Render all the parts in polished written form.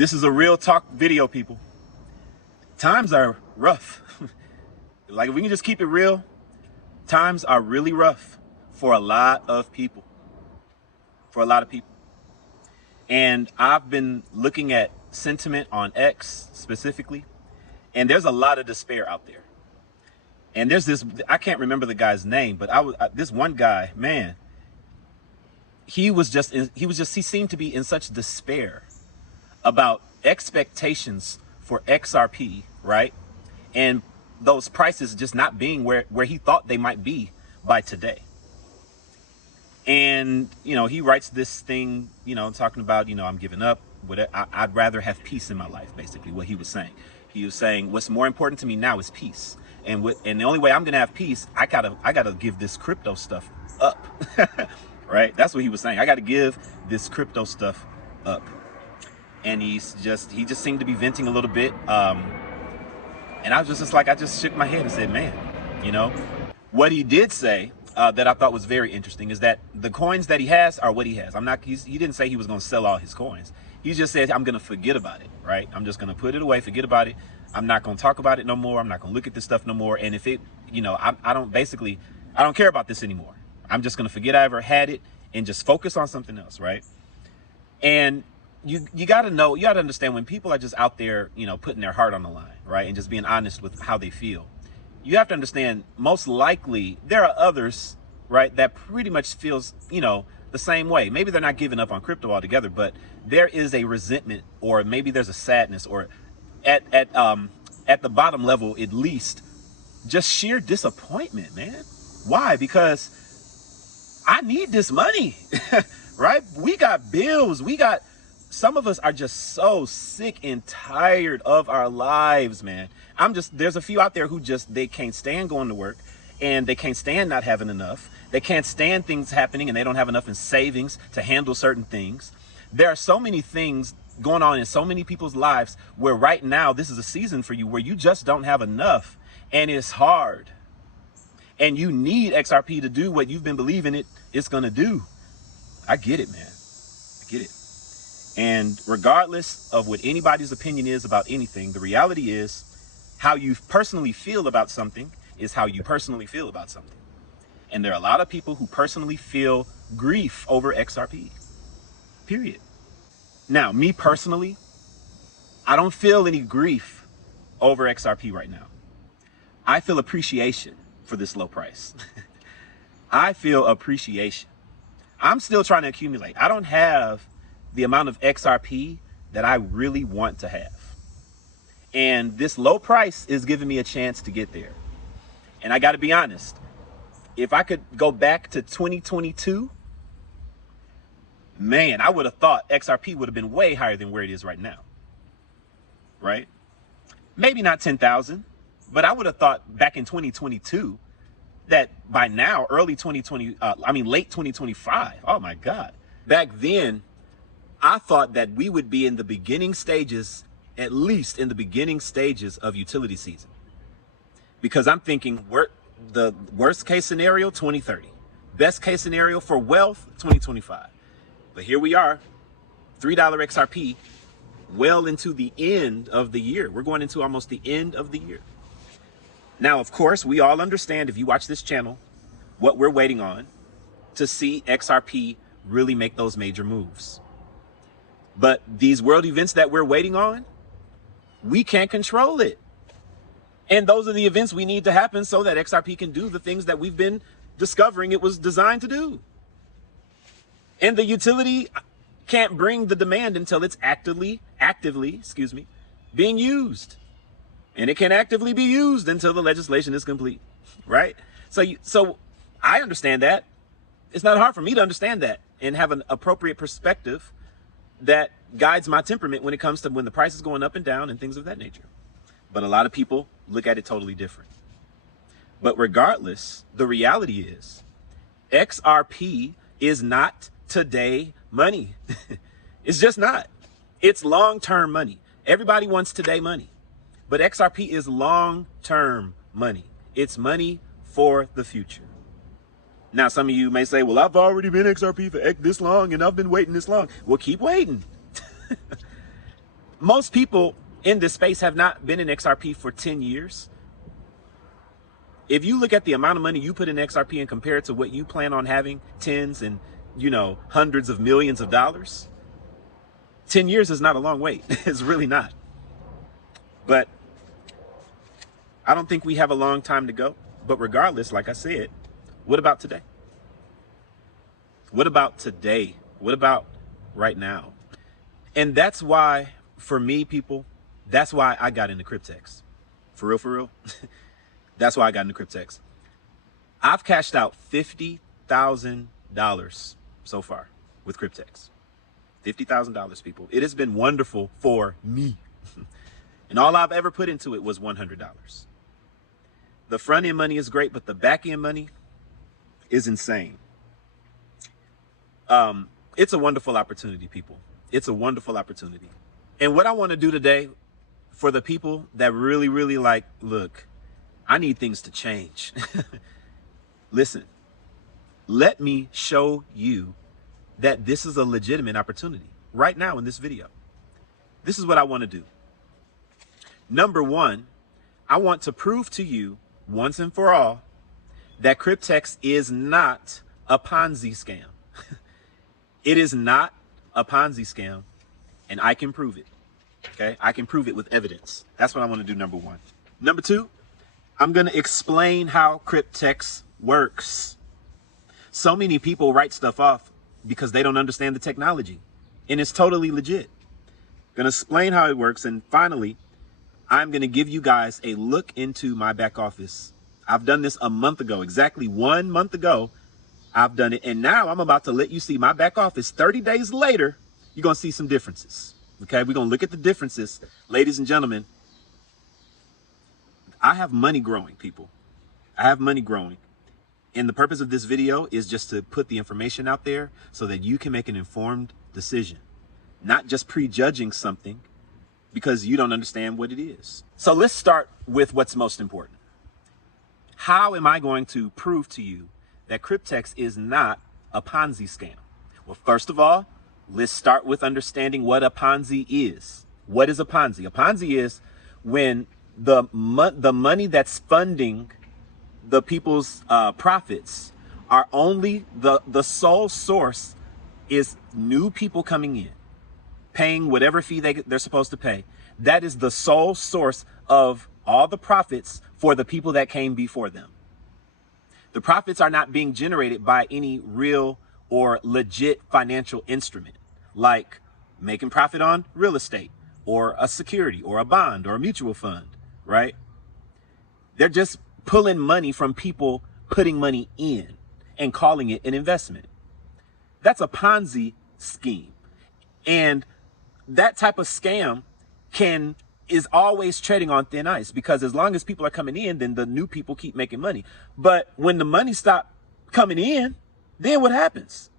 This is a real talk video, people. Times are rough. Like, if we can just keep it real, times are really rough for a lot of people. For a lot of people. And I've been looking at sentiment on X specifically, and there's a lot of despair out there. And there's this, I can't remember the guy's name, but this one guy, man, he seemed to be in such despair about expectations for XRP, right? And those prices just not being where he thought they might be by today. And, you know, he writes this thing, you know, talking about, you know, I'm giving up. I'd rather have peace in my life, basically, what he was saying. He was saying, what's more important to me now is peace. And the only way I'm going to have peace, I gotta give this crypto stuff up, right? That's what he was saying. I got to give this crypto stuff up. And he just seemed to be venting a little bit. And I was just like, I just shook my head and said, man, you know, what he did say that I thought was very interesting is that the coins that he has are what he has. He didn't say he was going to sell all his coins. He just said, I'm going to forget about it, right? I'm just going to put it away, forget about it. I'm not going to talk about it no more. I'm not going to look at this stuff no more. And if it, you know, I don't care about this anymore. I'm just going to forget I ever had it and just focus on something else, right? And you got to understand when people are just out there, you know, putting their heart on the line, right? And just being honest with how they feel. You have to understand, most likely there are others, right, that pretty much feels, you know, the same way. Maybe they're not giving up on crypto altogether, but there is a resentment, or maybe there's a sadness, or at the bottom level, at least, just sheer disappointment, man. Why? Because I need this money, right? We got bills. Some of us are just so sick and tired of our lives, man. There's a few out there who they can't stand going to work, and they can't stand not having enough. They can't stand things happening, and they don't have enough in savings to handle certain things. There are so many things going on in so many people's lives where right now, this is a season for you where you just don't have enough, and it's hard. And you need XRP to do what you've been believing it's going to do. I get it, man. I get it. And regardless of what anybody's opinion is about anything, the reality is how you personally feel about something is how you personally feel about something. And there are a lot of people who personally feel grief over XRP, period. Now, me personally, I don't feel any grief over XRP right now. I feel appreciation for this low price. I feel appreciation. I'm still trying to accumulate. I don't have the amount of XRP that I really want to have. And this low price is giving me a chance to get there. And I got to be honest, if I could go back to 2022, man, I would have thought XRP would have been way higher than where it is right now. Right? Maybe not 10,000, but I would have thought back in 2022 that by now, late 2025, oh my God. Back then, I thought that we would be in the beginning stages, at least in the beginning stages of utility season. Because I'm thinking the worst case scenario, 2030. Best case scenario for wealth, 2025. But here we are, $3 XRP, well into the end of the year. We're going into almost the end of the year. Now, of course, we all understand, if you watch this channel, what we're waiting on to see XRP really make those major moves. But these world events that we're waiting on, we can't control it. And those are the events we need to happen so that XRP can do the things that we've been discovering it was designed to do. And the utility can't bring the demand until it's actively, being used. And it can actively be used until the legislation is complete, right? So I understand that. It's not hard for me to understand that and have an appropriate perspective that guides my temperament when it comes to when the price is going up and down and things of that nature. But a lot of people look at it totally different. But regardless, the reality is XRP is not today money. It's just not. It's long-term money. Everybody wants today money. But XRP is long-term money. It's money for the future. Now, some of you may say, well, I've already been XRP for this long and I've been waiting this long. Well, keep waiting. Most people in this space have not been in XRP for 10 years. If you look at the amount of money you put in XRP and compare it to what you plan on having, tens and, hundreds of millions of dollars, 10 years is not a long wait. It's really not. But I don't think we have a long time to go. But regardless, like I said, what about today? What about today? What about right now? And that's why, for me, people, that's why I got into Cryptex. For real. That's why I got into Cryptex. I've cashed out $50,000 so far with Cryptex. $50,000, people. It has been wonderful for me. And all I've ever put into it was $100. The front end money is great, but the back end money is insane. It's a wonderful opportunity, people. It's a wonderful opportunity. And what I want to do today for the people that really, really look, I need things to change. Listen, let me show you that this is a legitimate opportunity right now in this video. This is what I want to do. Number one, I want to prove to you once and for all that Cryptex is not a Ponzi scam. It is not a Ponzi scam, and I can prove it. Okay, I can prove it with evidence. That's what I want to do, number one. Number two, I'm going to explain how Cryptex works. So many people write stuff off because they don't understand the technology, and it's totally legit. Going to explain how it works, and finally, I'm going to give you guys a look into my back office. I've done this a month ago, exactly 1 month ago. I've done it, and now I'm about to let you see my back office. 30 days later, you're going to see some differences. Okay, we're going to look at the differences. Ladies and gentlemen, I have money growing, people. I have money growing. And the purpose of this video is just to put the information out there so that you can make an informed decision, not just prejudging something because you don't understand what it is. So let's start with what's most important. How am I going to prove to you that Cryptex is not a Ponzi scam? Well, first of all, let's start with understanding what a Ponzi is. What is a Ponzi? A Ponzi is when the money that's funding the people's profits are only the sole source is new people coming in, paying whatever fee they're supposed to pay. That is the sole source of all the profits for the people that came before them. The profits are not being generated by any real or legit financial instrument, like making profit on real estate or a security or a bond or a mutual fund, right? They're just pulling money from people putting money in and calling it an investment. That's a Ponzi scheme. And that type of scam is always treading on thin ice, because as long as people are coming in, then the new people keep making money. But when the money stops coming in, then what happens?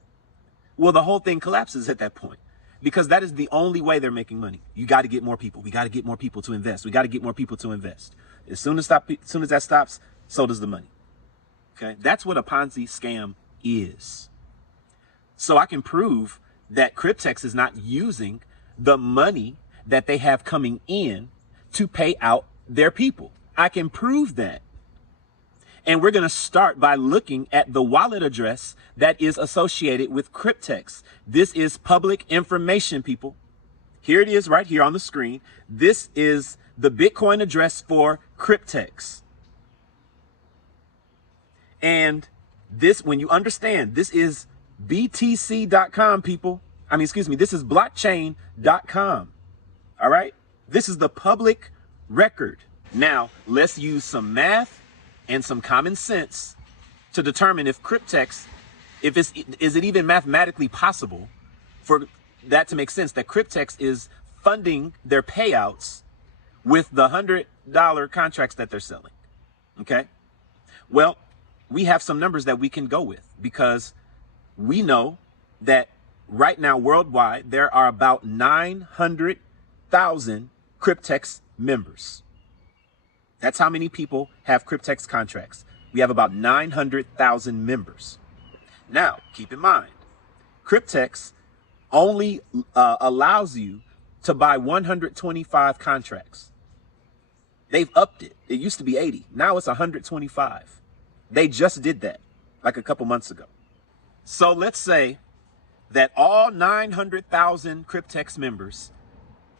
Well, the whole thing collapses at that point, because that is the only way they're making money. You got to get more people. We got to get more people to invest. We got to get more people to invest. As soon as that stops, so does the money. Okay, that's what a Ponzi scam is. So I can prove that Cryptex is not using the money that they have coming in to pay out their people. I can prove that. And we're going to start by looking at the wallet address that is associated with Cryptex. This is public information, people. Here it is right here on the screen. This is the Bitcoin address for Cryptex. And this, when you understand, this is BTC.com, people. This is blockchain.com. All right. This is the public record. Now, let's use some math and some common sense to determine if Cryptex, is it even mathematically possible for that to make sense, that Cryptex is funding their payouts with the $100 contracts that they're selling. Okay. Well, we have some numbers that we can go with, because we know that right now worldwide, there are about 900,000 Cryptex members. That's how many people have Cryptex contracts. We have about 900,000 members. Now, keep in mind, Cryptex only allows you to buy 125 contracts. They've upped it. It used to be 80. Now it's 125. They just did that like a couple months ago. So let's say that all 900,000 Cryptex members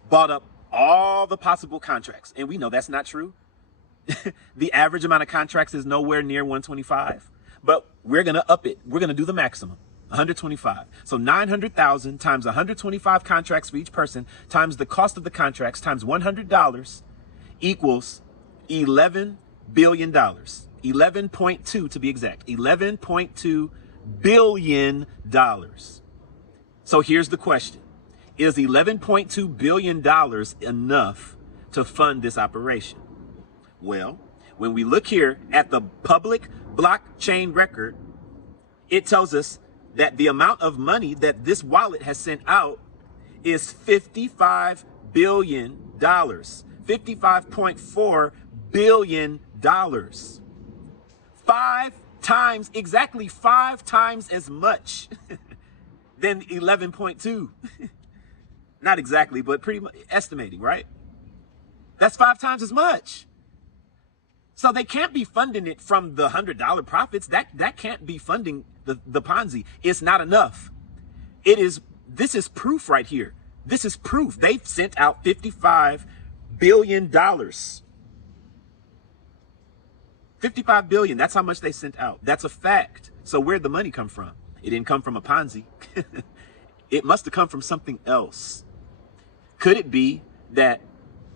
bought up all the possible contracts. And we know that's not true. The average amount of contracts is nowhere near 125. But we're going to up it. We're going to do the maximum. 125. So 900,000 times 125 contracts for each person times the cost of the contracts times $100 equals $11 billion. 11.2 to be exact. $11.2 billion. So here's the question. Is $11.2 billion enough to fund this operation? Well, when we look here at the public blockchain record, it tells us that the amount of money that this wallet has sent out is $55 billion, $55.4 billion. 5 times as much than 11.2. Not exactly, but pretty much estimating, right? That's 5 times as much. So they can't be funding it from the $100 profits. That can't be funding the Ponzi. It's not enough. This is proof right here. This is proof. They've sent out $55 billion. 55 billion. That's how much they sent out. That's a fact. So where'd the money come from? It didn't come from a Ponzi. It must have come from something else. Could it be that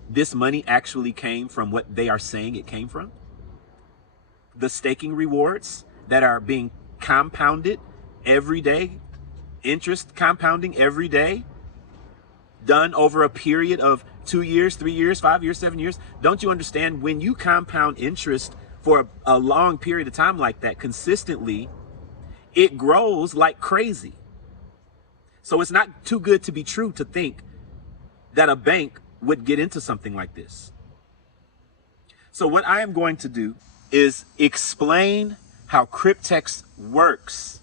this money actually came from what they are saying it came from? The staking rewards that are being compounded every day, interest compounding every day, done over a period of 2 years, 3 years, 5 years, 7 years. Don't you understand, when you compound interest for a long period of time like that consistently, it grows like crazy. So it's not too good to be true to think that a bank would get into something like this. So what I am going to do is explain how Cryptex works.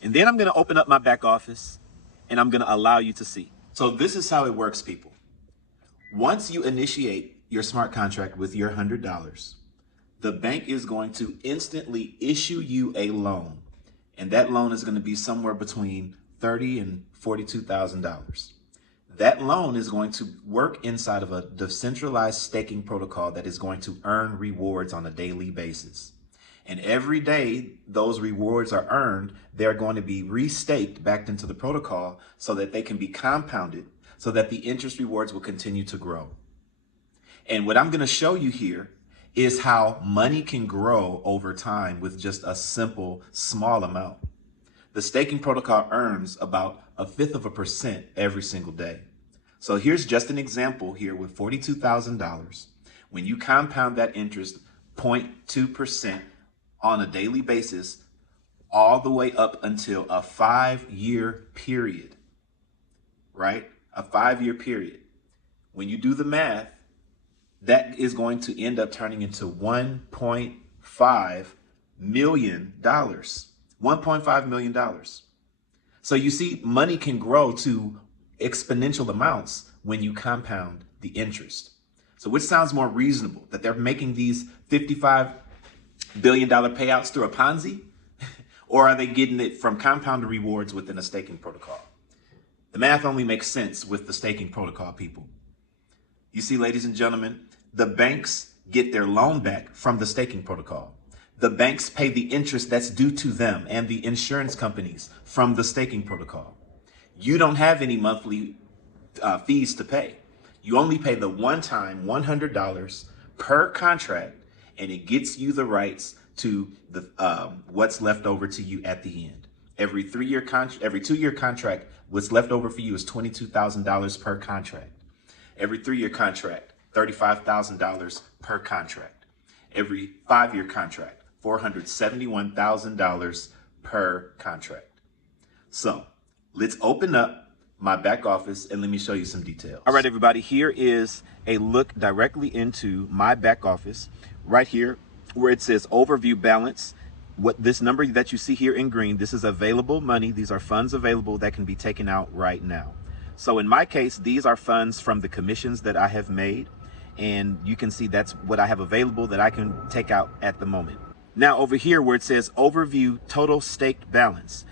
And then I'm going to open up my back office and I'm going to allow you to see. So this is how it works, people. Once you initiate your smart contract with your $100, the bank is going to instantly issue you a loan. And that loan is going to be somewhere between $30,000 and $42,000. That loan is going to work inside of a decentralized staking protocol that is going to earn rewards on a daily basis. And every day those rewards are earned, they're going to be restaked back into the protocol so that they can be compounded, so that the interest rewards will continue to grow. And what I'm going to show you here is how money can grow over time with just a simple, small amount. The staking protocol earns about 0.1% every single day. So here's just an example here with $42,000. When you compound that interest 0.2% on a daily basis, all the way up until a 5-year period, right? A 5-year period. When you do the math, that is going to end up turning into $1.5 million. $1.5 million. So you see, money can grow to exponential amounts when you compound the interest. So which sounds more reasonable, that they're making these $55 billion payouts through a Ponzi, or are they getting it from compounded rewards within a staking protocol? The math only makes sense with the staking protocol, people. You see, ladies and gentlemen, the banks get their loan back from the staking protocol. The banks pay the interest that's due to them and the insurance companies from the staking protocol. You don't have any monthly fees to pay. You only pay the one-time $100 per contract, and it gets you the rights to the what's left over to you at the end. Every 2-year contract, what's left over for you is $22,000 per contract. Every 3-year contract, $35,000 per contract. Every 5-year contract, $471,000 per contract. So let's open up my back office and let me show you some details. All right, everybody, here is a look directly into my back office right here where it says overview balance. What this number that you see here in green, this is available money. These are funds available that can be taken out right now. So in my case, these are funds from the commissions that I have made. And you can see that's what I have available that I can take out at the moment. Now over here where it says overview total staked balance,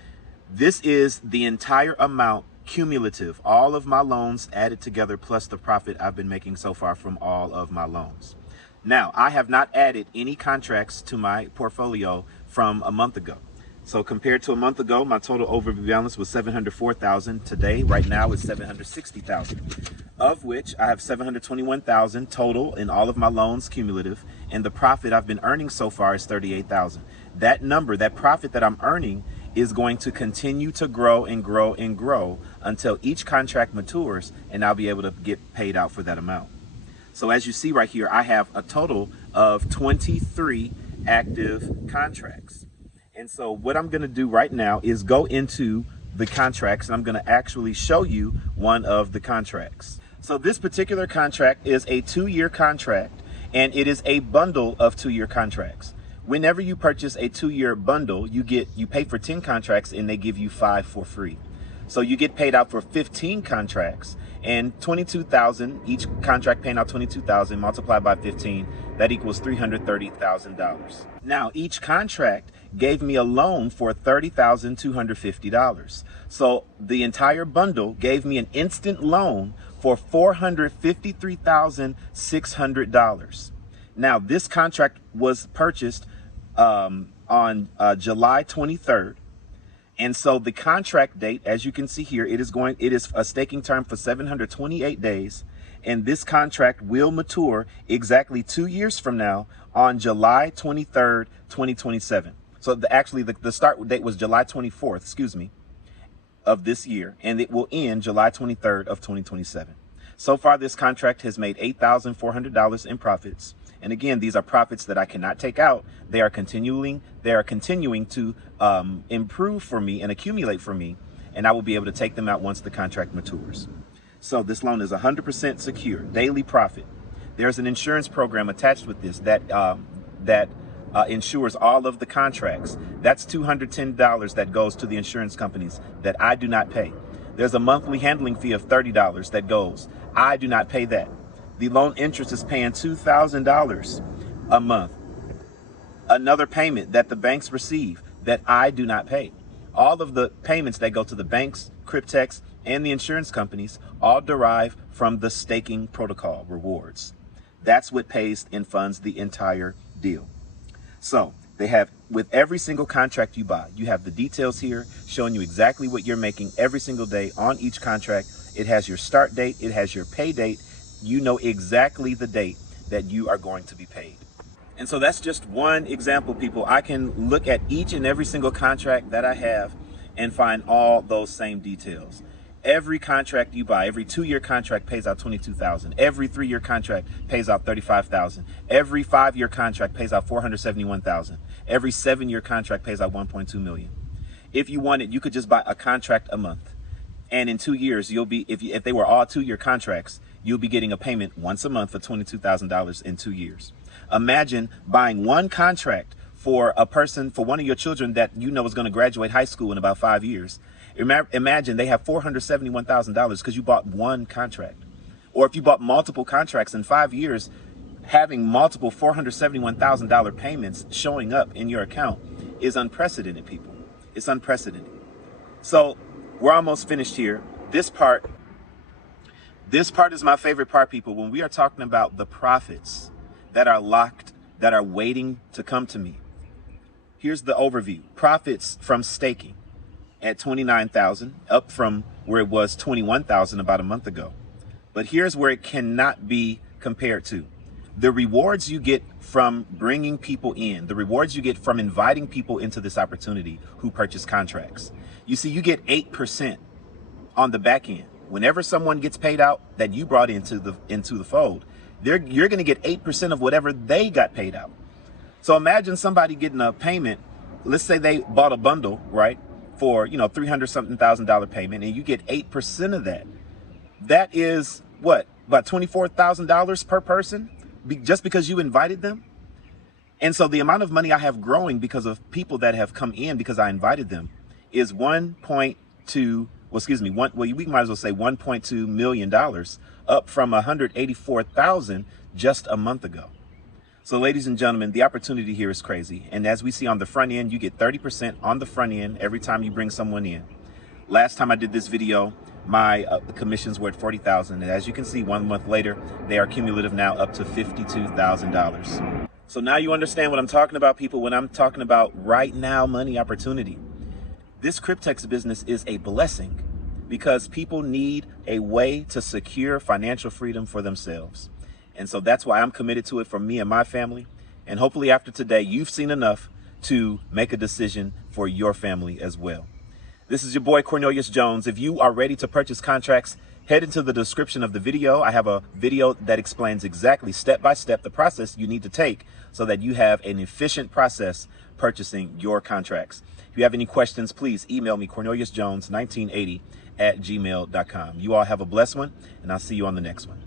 this is the entire amount cumulative, all of my loans added together plus the profit I've been making so far from all of my loans. Now, I have not added any contracts to my portfolio from a month ago. So compared to a month ago, my total overview balance was 704,000. Today, right now, it's 760,000, of which I have 721,000 total in all of my loans cumulative, and the profit I've been earning so far is 38,000. That number, that profit that I'm earning, is going to continue to grow and grow and grow until each contract matures, and I'll be able to get paid out for that amount. So as you see right here, I have a total of 23 active contracts. And so what I'm going to do right now is go into the contracts, and I'm going to actually show you one of the contracts. So this particular contract is a 2-year contract, and it is a bundle of 2-year contracts. Whenever you purchase a 2-year bundle, you pay for 10 contracts and they give you 5 for free. So you get paid out for 15 contracts and 22,000, each contract paying out 22,000 multiplied by 15, that equals $330,000. Now, each contract gave me a loan for $30,250. So the entire bundle gave me an instant loan for $453,600. Now, this contract was purchased on July 23rd. And so the contract date, as you can see here, it is a staking term for 728 days. And this contract will mature exactly 2 years from now on July 23rd, 2027. So the start date was July 24th, of this year. And it will end July 23rd of 2027. So far, this contract has made $8,400 in profits. And again, these are profits that I cannot take out. They are continuing to improve for me and accumulate for me, and I will be able to take them out once the contract matures. So this loan is 100% secure, daily profit. There's an insurance program attached with this that insures all of the contracts. That's $210 that goes to the insurance companies that I do not pay. There's a monthly handling fee of $30 that goes. I do not pay that. The loan interest is paying $2,000 a month. Another payment that the banks receive that I do not pay. All of the payments that go to the banks, Cryptex, and the insurance companies all derive from the staking protocol rewards. That's what pays and funds the entire deal. So they have, with every single contract you buy, you have the details here showing you exactly what you're making every single day on each contract. It has your start date. It has your pay date. You know exactly the date that you are going to be paid. And so that's just one example, people. I can look at each and every single contract that I have and find all those same details. Every contract you buy, every 2-year contract pays out $22,000. Every 3-year contract pays out $35,000. Every 5-year contract pays out $471,000. Every 7-year contract pays out $1.2 million. If you wanted, you could just buy a contract a month. And in 2 years, you'll be, if they were all 2-year contracts, you'll be getting a payment once a month for $22,000 in 2 years. Imagine buying one contract for a person, for one of your children that you know is going to graduate high school in about 5 years. Imagine they have $471,000 because you bought one contract. Or if you bought multiple contracts in 5 years, having multiple $471,000 payments showing up in your account is unprecedented, people. It's unprecedented. So we're almost finished here. This part is my favorite part, people. When we are talking about the profits that are locked, that are waiting to come to me. Here's the overview. Profits from staking at 29,000, up from where it was 21,000 about a month ago. But here's where it cannot be compared to. The rewards you get from bringing people in, the rewards you get from inviting people into this opportunity who purchase contracts. You see, you get 8% on the back end. Whenever someone gets paid out that you brought into the fold, you're going to get 8% of whatever they got paid out. So imagine somebody getting a payment. Let's say they bought a bundle, right, for $300,000 payment, and you get 8% of that. That is what, about $24,000 per person, just because you invited them. And so the amount of money I have growing because of people that have come in because I invited them is $1.2 well, excuse me, we might as well say $1.2 million, up from 184,000 just a month ago. So ladies and gentlemen, the opportunity here is crazy. And as we see on the front end, you get 30% on the front end every time you bring someone in. Last time I did this video, my commissions were at $40,000. And as you can see, 1 month later, they are cumulative now up to $52,000. So now you understand what I'm talking about, people, when I'm talking about right now money opportunity. This Cryptex business is a blessing because people need a way to secure financial freedom for themselves. And so that's why I'm committed to it for me and my family. And hopefully after today, you've seen enough to make a decision for your family as well. This is your boy Cornelius Jones. If you are ready to purchase contracts, head into the description of the video. I have a video that explains exactly step by step the process you need to take so that you have an efficient process purchasing your contracts. If you have any questions, please email me corneliusjones1980@gmail.com. You all have a blessed one, and I'll see you on the next one.